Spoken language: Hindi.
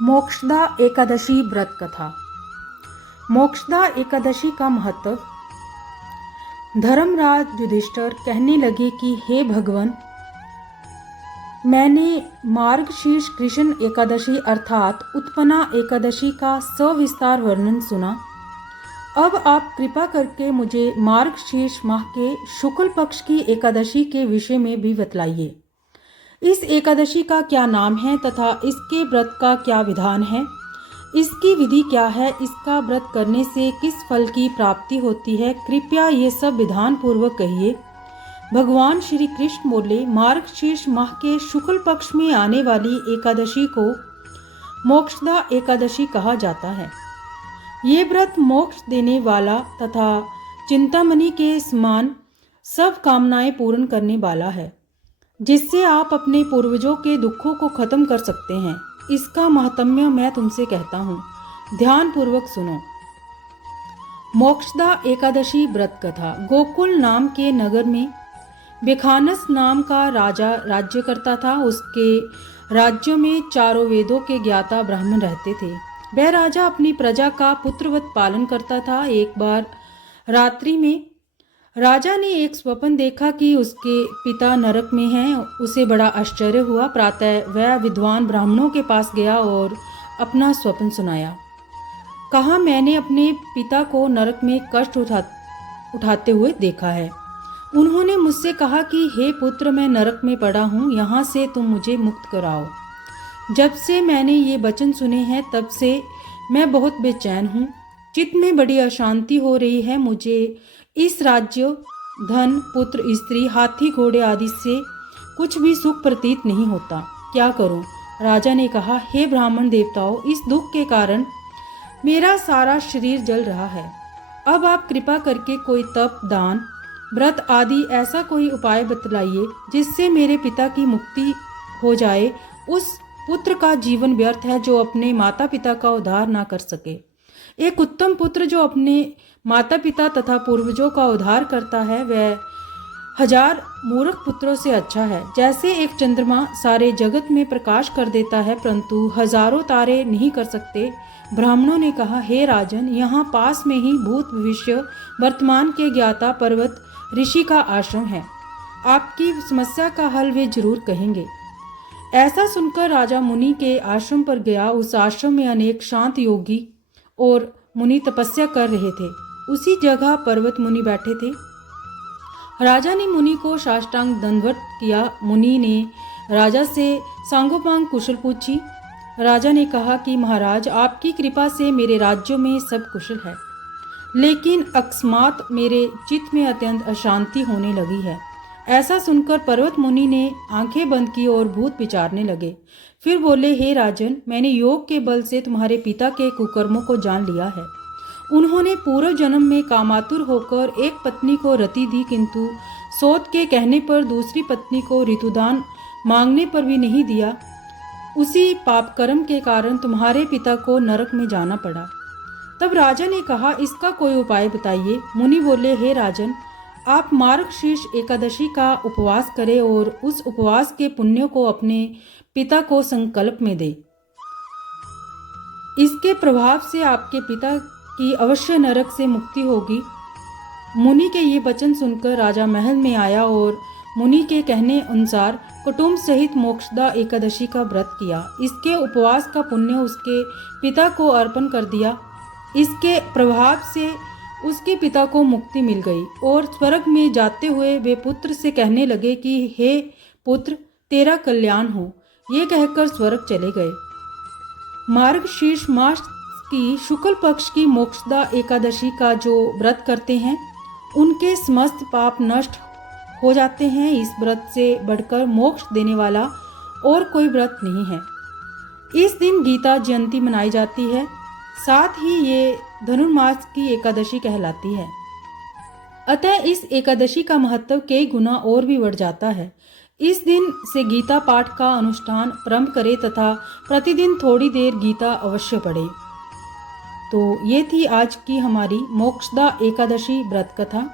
मोक्षदा एकादशी व्रत कथा। मोक्षदा एकादशी का महत्व। धर्मराज युधिष्ठिर कहने लगे कि हे भगवान, मैंने मार्गशीर्ष कृष्ण एकादशी अर्थात उत्पन्ना एकादशी का सविस्तार वर्णन सुना। अब आप कृपा करके मुझे मार्गशीर्ष माह के शुक्ल पक्ष की एकादशी के विषय में भी बतलाइए। इस एकादशी का क्या नाम है तथा इसके व्रत का क्या विधान है, इसकी विधि क्या है, इसका व्रत करने से किस फल की प्राप्ति होती है, कृपया ये सब विधान पूर्वक कहिए। भगवान श्री कृष्ण बोले, मार्गशीर्ष माह के शुक्ल पक्ष में आने वाली एकादशी को मोक्षदा एकादशी कहा जाता है। ये व्रत मोक्ष देने वाला तथा चिंतामणि के समान सब कामनाएं पूर्ण करने वाला है, जिससे आप अपने पूर्वजों के दुखों को खत्म कर सकते हैं। इसका महात्म्य मैं तुमसे कहता हूँ, ध्यान पूर्वक सुनो। मोक्षदा एकादशी व्रत कथा। गोकुल नाम के नगर में बेखानस नाम का राजा राज्य करता था। उसके राज्यों में चारों वेदों के ज्ञाता ब्राह्मण रहते थे। वह राजा अपनी प्रजा का पुत्रवत पालन करता था। एक बार रात्रि में राजा ने एक स्वप्न देखा कि उसके पिता नरक में हैं। उसे बड़ा आश्चर्य हुआ। प्रातः वह विद्वान ब्राह्मणों के पास गया और अपना स्वप्न सुनाया। कहा, मैंने अपने पिता को नरक में कष्ट उठाते हुए देखा है। उन्होंने मुझसे कहा कि हे पुत्र, मैं नरक में पड़ा हूँ, यहाँ से तुम मुझे मुक्त कराओ। जब से मैंने ये वचन सुने हैं तब से मैं बहुत बेचैन हूँ। चित्त में बड़ी अशांति हो रही है। मुझे इस राज्य, धन, पुत्र, स्त्री, हाथी, घोड़े आदि से कुछ भी सुख प्रतीत नहीं होता। क्या करूं? राजा ने कहा, हे ब्राह्मण देवताओं, इस दुख के कारण मेरा सारा शरीर जल रहा है। अब आप कृपा करके कोई तप, दान, व्रत आदि ऐसा कोई उपाय बतलाइए जिससे मेरे पिता की मुक्ति हो जाए। उस पुत्र का जीवन व्यर्थ है जो अपने माता पिता का उद्धार ना कर सके। एक उत्तम पुत्र जो अपने माता पिता तथा पूर्वजों का उद्धार करता है, वह 1000 मूर्ख पुत्रों से अच्छा है। जैसे एक चंद्रमा सारे जगत में प्रकाश कर देता है परंतु हजारों तारे नहीं कर सकते। ब्राह्मणों ने कहा, हे राजन, यहाँ पास में ही भूत, भविष्य, वर्तमान के ज्ञाता पर्वत ऋषि का आश्रम है। आपकी समस्या का हल वे जरूर कहेंगे। ऐसा सुनकर राजा मुनि के आश्रम पर गया। उस आश्रम में अनेक शांत योगी और मुनि तपस्या कर रहे थे। उसी जगह पर्वत मुनि बैठे थे। राजा ने मुनि को साष्टांग दंडवत किया। मुनि ने राजा से सांगोपांग कुशल पूछी। राजा ने कहा कि महाराज, आपकी कृपा से मेरे राज्यों में सब कुशल है, लेकिन अकस्मात मेरे चित्त में अत्यंत अशांति होने लगी है। ऐसा सुनकर पर्वत मुनि ने आंखें बंद की और भूत विचारने लगे। फिर बोले, हे राजन, मैंने योग के बल से तुम्हारे पिता के कुकर्मों को जान लिया है। उन्होंने पूर्व जन्म में कामातुर होकर एक पत्नी को रति दी, किंतु सोत के कहने पर दूसरी पत्नी को ऋतुदान मांगने पर भी नहीं दिया। उसी पाप कर्म के कारण तुम्हारे पिता को नरक में जाना पड़ा। तब राजा ने कहा, इसका कोई उपाय बताइए। मुनि बोले, हे राजन, आप मार्गशीर्ष एकादशी का उपवास करें और उस उपवास के पुण्य को अपने पिता को संकल्प में दे। इसके प्रभाव से आपके पिता की अवश्य नरक से मुक्ति होगी। मुनि के ये वचन सुनकर राजा महल में आया और मुनि के कहने अनुसार कुटुंब सहित मोक्षदा एकादशी का व्रत किया। इसके उपवास का पुण्य उसके पिता को अर्पण कर दिया। इसके प्रभाव से उसके पिता को मुक्ति मिल गई और स्वर्ग में जाते हुए वे पुत्र से कहने लगे कि हे पुत्र, तेरा कल्याण हो। ये कहकर स्वर्ग चले गए। मार्गशीर्ष मास की शुक्ल पक्ष की मोक्षदा एकादशी का जो व्रत करते हैं, उनके समस्त पाप नष्ट हो जाते हैं। इस व्रत से बढ़कर मोक्ष देने वाला और कोई व्रत नहीं है। इस दिन गीता जयंती मनाई जाती है। साथ ही ये धनुर्मास की एकादशी कहलाती है। अतः इस एकादशी का महत्व कई गुना और भी बढ़ जाता है। इस दिन से गीता पाठ का अनुष्ठान प्रारंभ करें तथा प्रतिदिन थोड़ी देर गीता अवश्य पढ़े। तो ये थी आज की हमारी मोक्षदा एकादशी व्रत कथा।